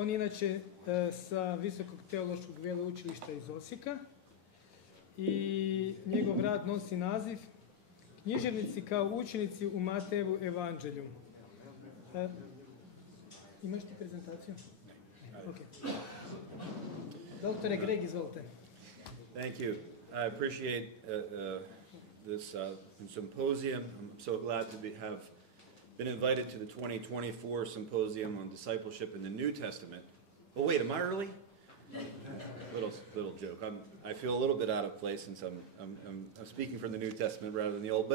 On je inače sa Visokog teološkog učilišta iz Osijeka i njegov rad nosi naziv Književnici kao učenici u Matejevu evanđelju. Imaš ti prezentaciju? Okay. Doktore Greg, izvolite. Thank you. I appreciate this symposium. I'm so glad to have been invited to the 2024 Symposium on Discipleship in the New Testament. Oh wait, am I early? Little joke. I feel a little bit out of place since I'm speaking from the New Testament rather than the Old.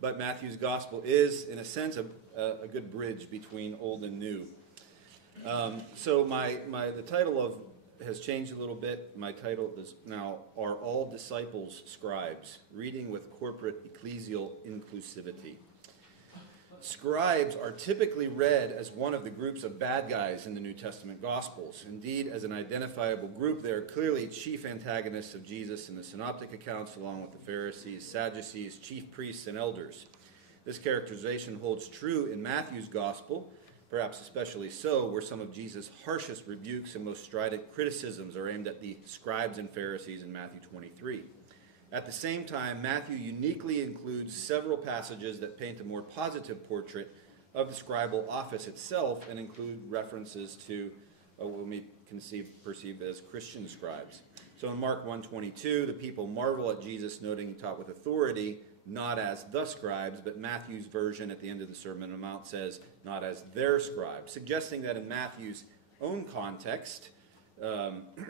But Matthew's Gospel is, in a sense, a good bridge between Old and New. So the title has changed a little bit. My title is now, Are All Disciples Scribes? Reading with Corporate Ecclesial Inclusivity. Scribes are typically read as one of the groups of bad guys in the New Testament Gospels. Indeed, as an identifiable group, they are clearly chief antagonists of Jesus in the synoptic accounts, along with the Pharisees, Sadducees, chief priests, and elders. This characterization holds true in Matthew's Gospel, perhaps especially so, where some of Jesus' harshest rebukes and most strident criticisms are aimed at the scribes and Pharisees in Matthew 23. At the same time, Matthew uniquely includes several passages that paint a more positive portrait of the scribal office itself and include references to what we can perceive as Christian scribes. So in Mark 1:22, the people marvel at Jesus, noting he taught with authority, not as the scribes, but Matthew's version at the end of the Sermon on the Mount says, not as their scribes, suggesting that in Matthew's own context,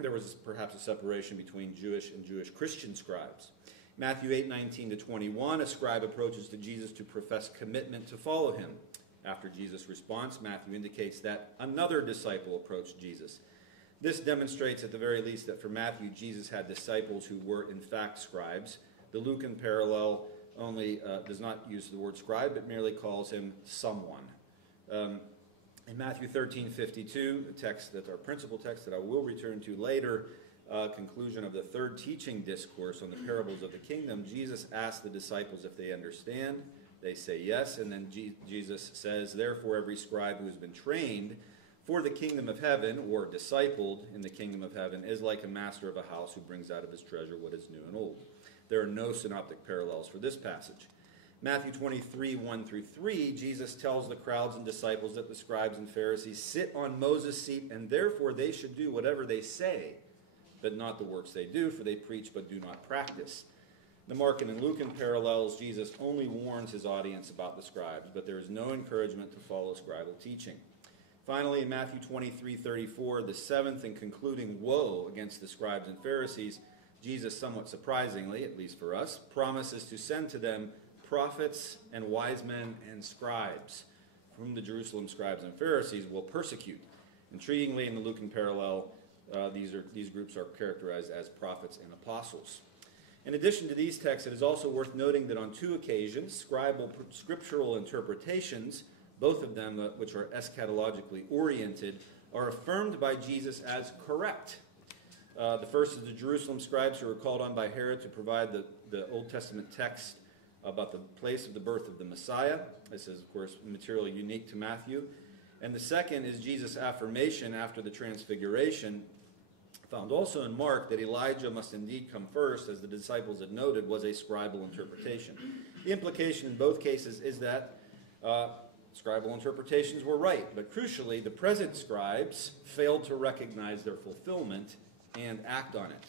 there was perhaps a separation between Jewish and Jewish Christian scribes. Matthew 8:19-21, a scribe approaches to Jesus to profess commitment to follow him. After Jesus' response, Matthew indicates that another disciple approached Jesus. This demonstrates at the very least that for Matthew, Jesus had disciples who were in fact scribes. The Lucan parallel only does not use the word scribe, but merely calls him someone. In Matthew 13:52, the text that's our principal text that I will return to later, conclusion of the third teaching discourse on the parables of the kingdom, Jesus asked the disciples if they understand. They say yes, and then Jesus says, therefore every scribe who has been trained for the kingdom of heaven, or discipled in the kingdom of heaven, is like a master of a house who brings out of his treasure what is new and old. There are no synoptic parallels for this passage. Matthew 23:1-3, Jesus tells the crowds and disciples that the scribes and Pharisees sit on Moses' seat, and therefore they should do whatever they say, but not the works they do, for they preach but do not practice. The Markan and Lucan parallels, Jesus only warns his audience about the scribes, but there is no encouragement to follow scribal teaching. Finally, in Matthew 23:34, the seventh and concluding woe against the scribes and Pharisees, Jesus, somewhat surprisingly, at least for us, promises to send to them prophets and wise men and scribes, whom the Jerusalem scribes and Pharisees will persecute. Intriguingly, in the Lucan parallel, these groups are characterized as prophets and apostles. In addition to these texts, it is also worth noting that on two occasions, scriptural interpretations, both of them which are eschatologically oriented, are affirmed by Jesus as correct. The first is the Jerusalem scribes who were called on by Herod to provide the Old Testament text about the place of the birth of the Messiah. This is, of course, materially unique to Matthew. And the second is Jesus' affirmation after the transfiguration, found also in Mark, that Elijah must indeed come first, as the disciples had noted, was a scribal interpretation. The implication in both cases is that scribal interpretations were right, but crucially, the present scribes failed to recognize their fulfillment and act on it.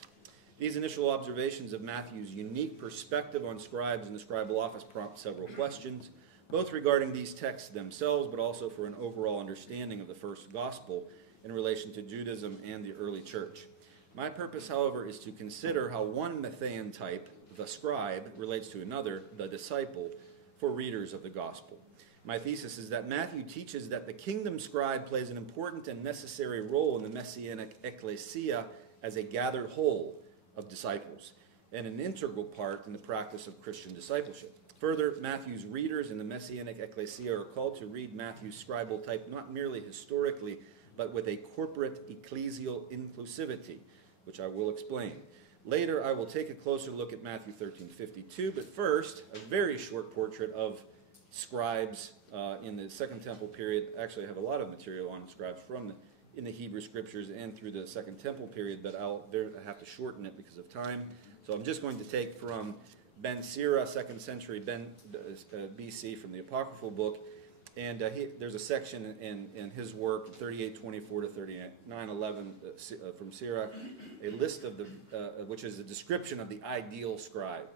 These initial observations of Matthew's unique perspective on scribes and the scribal office prompt several questions, both regarding these texts themselves, but also for an overall understanding of the first gospel in relation to Judaism and the early church. My purpose, however, is to consider how one Matthean type, the scribe, relates to another, the disciple, for readers of the gospel. My thesis is that Matthew teaches that the kingdom scribe plays an important and necessary role in the messianic ecclesia as a gathered whole of disciples, and an integral part in the practice of Christian discipleship. Further, Matthew's readers in the messianic ecclesia are called to read Matthew's scribal type not merely historically, but with a corporate ecclesial inclusivity, which I will explain. Later, I will take a closer look at Matthew 13:52, but first, a very short portrait of scribes in the Second Temple period. Actually, I have a lot of material on scribes from in the Hebrew Scriptures and through the Second Temple period, but I have to shorten it because of time. So I'm just going to take from Ben Sira, 2nd century BC, from the Apocryphal book, and there's a section in his work, 38:24 to 39:11 from Sira, a list of which is a description of the ideal scribe.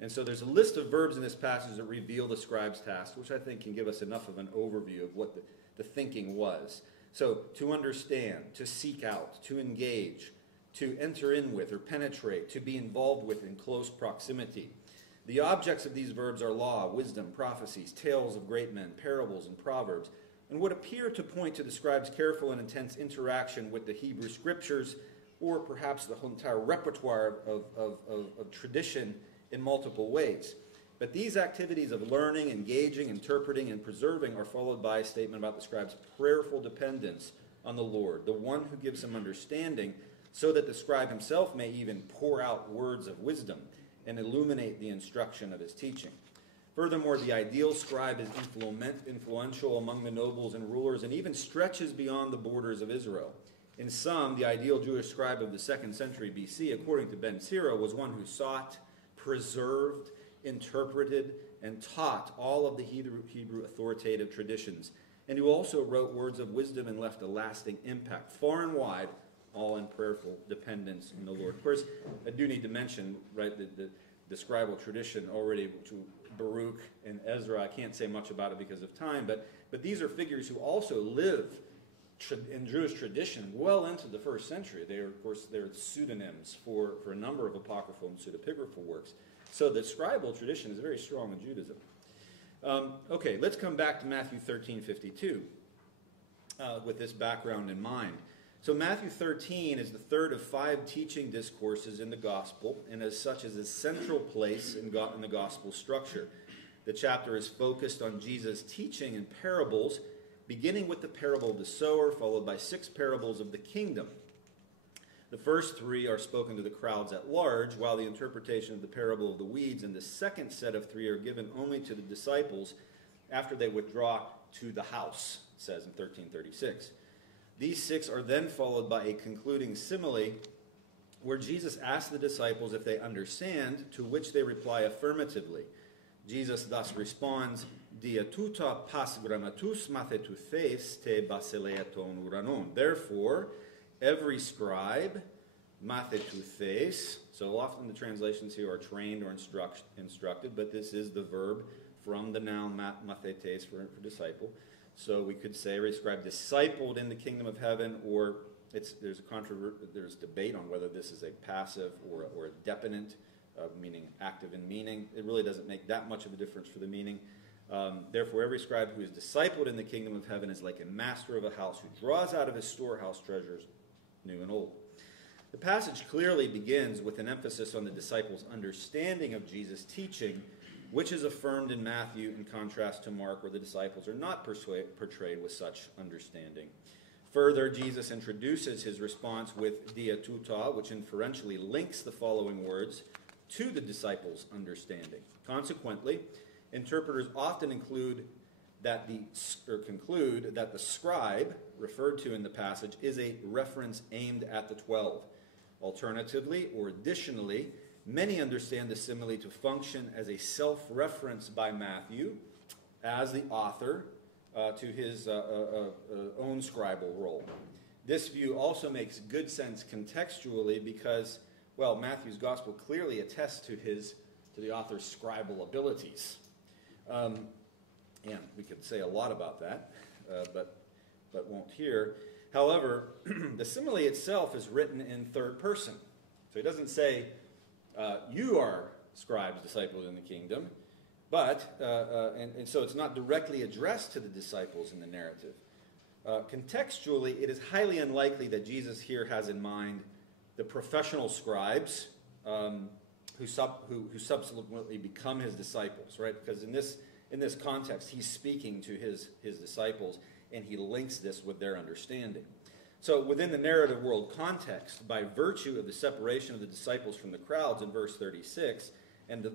And so there's a list of verbs in this passage that reveal the scribe's task, which I think can give us enough of an overview of what the thinking was. So to understand, to seek out, to engage, to enter in with or penetrate, to be involved with in close proximity. The objects of these verbs are law, wisdom, prophecies, tales of great men, parables, and proverbs, and would appear to point to the scribe's careful and intense interaction with the Hebrew Scriptures, or perhaps the whole entire repertoire of tradition in multiple ways. But these activities of learning, engaging, interpreting, and preserving are followed by a statement about the scribe's prayerful dependence on the Lord, the one who gives him understanding, so that the scribe himself may even pour out words of wisdom and illuminate the instruction of his teaching. Furthermore, the ideal scribe is influential among the nobles and rulers and even stretches beyond the borders of Israel. In sum, the ideal Jewish scribe of the 2nd century BC, according to Ben Sira, was one who sought, preserved, interpreted, and taught all of the Hebrew authoritative traditions, and who also wrote words of wisdom and left a lasting impact far and wide, all in prayerful dependence in the Lord. Of course, I do need to mention, right, the scribal tradition already, which Baruch and Ezra, I can't say much about it because of time, but these are figures who also live in Jewish tradition well into the 1st century. They are, of course, they're pseudonyms for a number of apocryphal and pseudepigraphal works. So the scribal tradition is very strong in Judaism. Okay, let's come back to Matthew 13:52 with this background in mind. So Matthew 13 is the third of 5 teaching discourses in the gospel, and as such is a central place in the gospel structure. The chapter is focused on Jesus' teaching in parables, beginning with the parable of the sower, followed by 6 parables of the kingdom. The first 3 are spoken to the crowds at large, while the interpretation of the parable of the weeds and the second set of 3 are given only to the disciples after they withdraw to the house, it says in 13:36. These 6 are then followed by a concluding simile where Jesus asks the disciples if they understand, to which they reply affirmatively. Jesus thus responds, Dia tuta pas grammatus mathetutheis te basileaton uranon. Therefore, every scribe, mathetutheis, so often the translations here are trained or instructed, but this is the verb from the noun mathetes for disciple. So we could say every scribe discipled in the kingdom of heaven, or there's debate on whether this is a passive or a definite, meaning active in meaning. It really doesn't make that much of a difference for the meaning. Therefore, every scribe who is discipled in the kingdom of heaven is like a master of a house who draws out of his storehouse treasures, new and old. The passage clearly begins with an emphasis on the disciples' understanding of Jesus' teaching, which is affirmed in Matthew in contrast to Mark, where the disciples are not portrayed with such understanding. Further, Jesus introduces his response with dia tuta, which inferentially links the following words to the disciples' understanding. Consequently, interpreters often conclude that the scribe referred to in the passage is a reference aimed at the 12. Alternatively, or additionally, many understand the simile to function as a self-reference by Matthew as the author to his own scribal role. This view also makes good sense contextually because, well, Matthew's gospel clearly attests to the author's scribal abilities. And we could say a lot about that, but won't here. However, the simile itself is written in third person. So he doesn't say, you are scribes, disciples in the kingdom, but, and so it's not directly addressed to the disciples in the narrative. Contextually, it is highly unlikely that Jesus here has in mind the professional scribes who subsequently become his disciples, right? Because in this context, he's speaking to his disciples, and he links this with their understanding. So within the narrative world context, by virtue of the separation of the disciples from the crowds in verse 36, and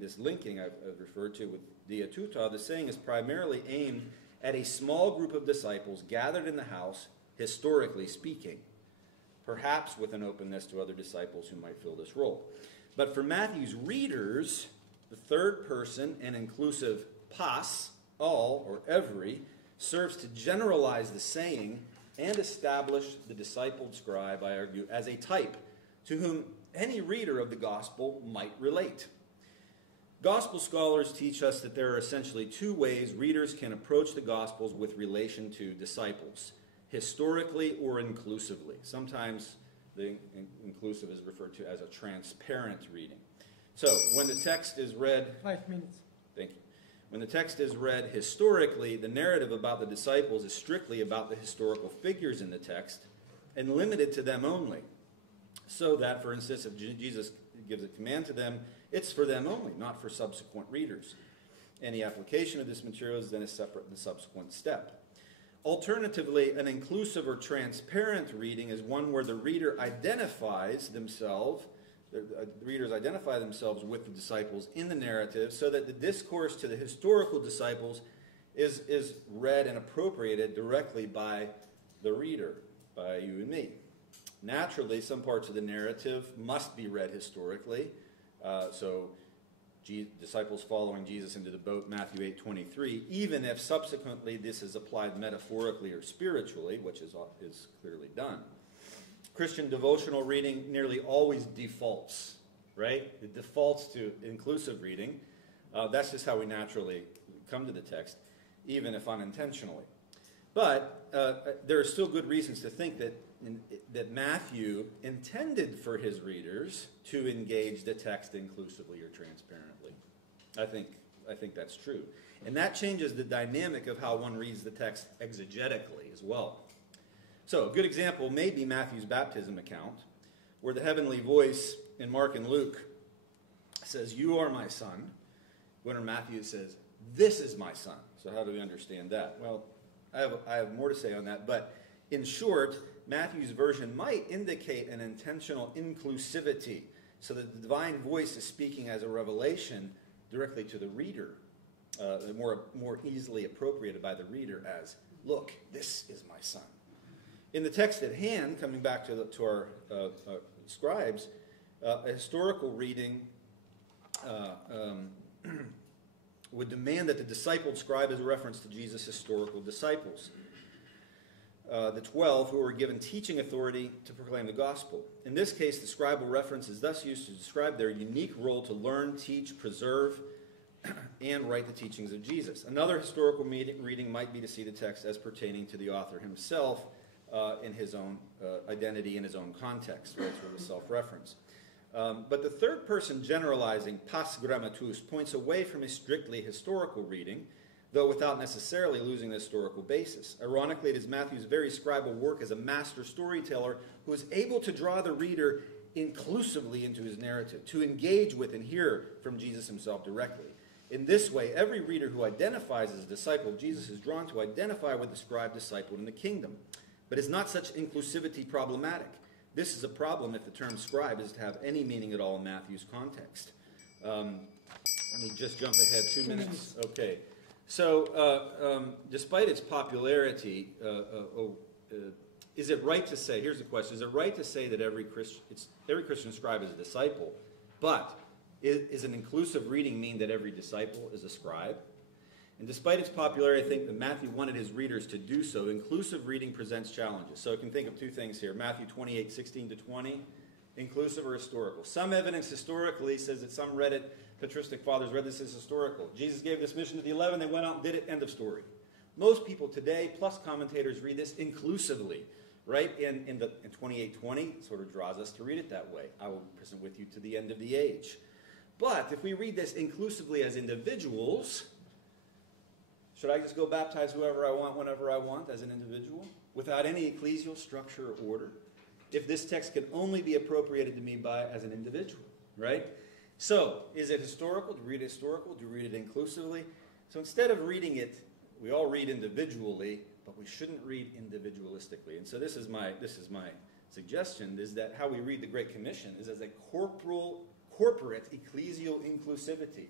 this linking I've referred to with dia tuta, the saying is primarily aimed at a small group of disciples gathered in the house, historically speaking, perhaps with an openness to other disciples who might fill this role. But for Matthew's readers, the third person and inclusive pas, all or every, serves to generalize the saying and establish the discipled scribe, I argue, as a type to whom any reader of the gospel might relate. Gospel scholars teach us that there are essentially two ways readers can approach the Gospels with relation to disciples, historically or inclusively. Sometimes the inclusive is referred to as a transparent reading. So, when the text is read... 5 minutes. Thank you. When the text is read historically, the narrative about the disciples is strictly about the historical figures in the text and limited to them only. So that, for instance, if Jesus gives a command to them, it's for them only, not for subsequent readers. Any application of this material is then a separate and subsequent step. Alternatively, an inclusive or transparent reading is one where the reader identifies themselves, the readers identify themselves with the disciples in the narrative so that the discourse to the historical disciples is read and appropriated directly by the reader, by you and me. Naturally, some parts of the narrative must be read historically. Disciples following Jesus into the boat, Matthew 8:23, even if subsequently this is applied metaphorically or spiritually, which is clearly done. Christian devotional reading nearly always defaults, right? It defaults to inclusive reading. That's just how we naturally come to the text, even if unintentionally. But there are still good reasons to think that Matthew intended for his readers to engage the text inclusively or transparently. I think that's true. And that changes the dynamic of how one reads the text exegetically as well. So a good example may be Matthew's baptism account, where the heavenly voice in Mark and Luke says, "You are my son," when Matthew says, "This is my son." So how do we understand that? Well, I have more to say on that, but in short, Matthew's version might indicate an intentional inclusivity, so that the divine voice is speaking as a revelation directly to the reader, more easily appropriated by the reader as, "Look, this is my son." In the text at hand, coming back to our scribes, a historical reading would demand that the discipled scribe is a reference to Jesus' historical disciples, the 12 who were given teaching authority to proclaim the gospel. In this case, the scribal reference is thus used to describe their unique role to learn, teach, preserve, and write the teachings of Jesus. Another historical reading might be to see the text as pertaining to the author himself in his own identity, in his own context, right, through the self-reference. But the third person generalizing pas grammatus points away from a strictly historical reading, though without necessarily losing the historical basis. Ironically, it is Matthew's very scribal work as a master storyteller who is able to draw the reader inclusively into his narrative, to engage with and hear from Jesus himself directly. In this way, every reader who identifies as a disciple of Jesus is drawn to identify with the scribe disciple in the kingdom. But is not such inclusivity problematic? This is a problem if the term scribe is to have any meaning at all in Matthew's context. Let me just jump ahead 2 minutes. Okay. So, despite its popularity, is it right to say, here's the question, is it right to say that every Christian scribe is a disciple, but is an inclusive reading mean that every disciple is a scribe? And despite its popularity, I think that Matthew wanted his readers to do so. Inclusive reading presents challenges. So you can think of two things here. Matthew 28:16-20, inclusive or historical. Some evidence historically says that some patristic fathers read this as historical. Jesus gave this mission to the 11, they went out and did it, end of story. Most people today, plus commentators, read this inclusively, right? And 28:20 sort of draws us to read it that way. I will be present with you to the end of the age. But if we read this inclusively as individuals, should I just go baptize whoever I want, whenever I want, as an individual, without any ecclesial structure or order? If this text can only be appropriated to me as an individual, right? So, is it historical? Do we read it historical? Do we read it inclusively? So instead of reading it, we all read individually, but we shouldn't read individualistically. And so this is my suggestion, is that how we read the Great Commission is as a corporate ecclesial inclusivity.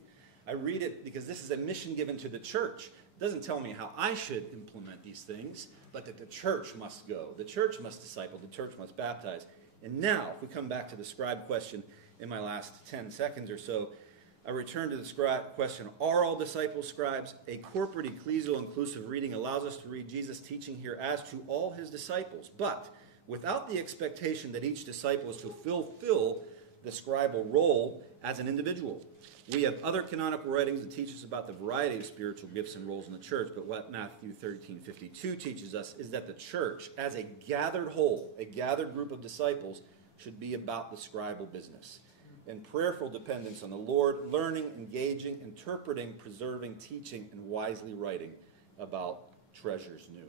I read it because this is a mission given to the church. doesn't tell me how I should implement these things, but that the church must go. The church must disciple. The church must baptize. And now, if we come back to the scribe question in my last 10 seconds or so, I return to the scribe question, are all disciples scribes? A corporate ecclesial inclusive reading allows us to read Jesus' teaching here as to all his disciples, but without the expectation that each disciple is to fulfill the scribal role as an individual. We have other canonical writings that teach us about the variety of spiritual gifts and roles in the church, but what Matthew 13:52 teaches us is that the church, as a gathered whole, a gathered group of disciples, should be about the scribal business. In prayerful dependence on the Lord, learning, engaging, interpreting, preserving, teaching, and wisely writing about treasures new.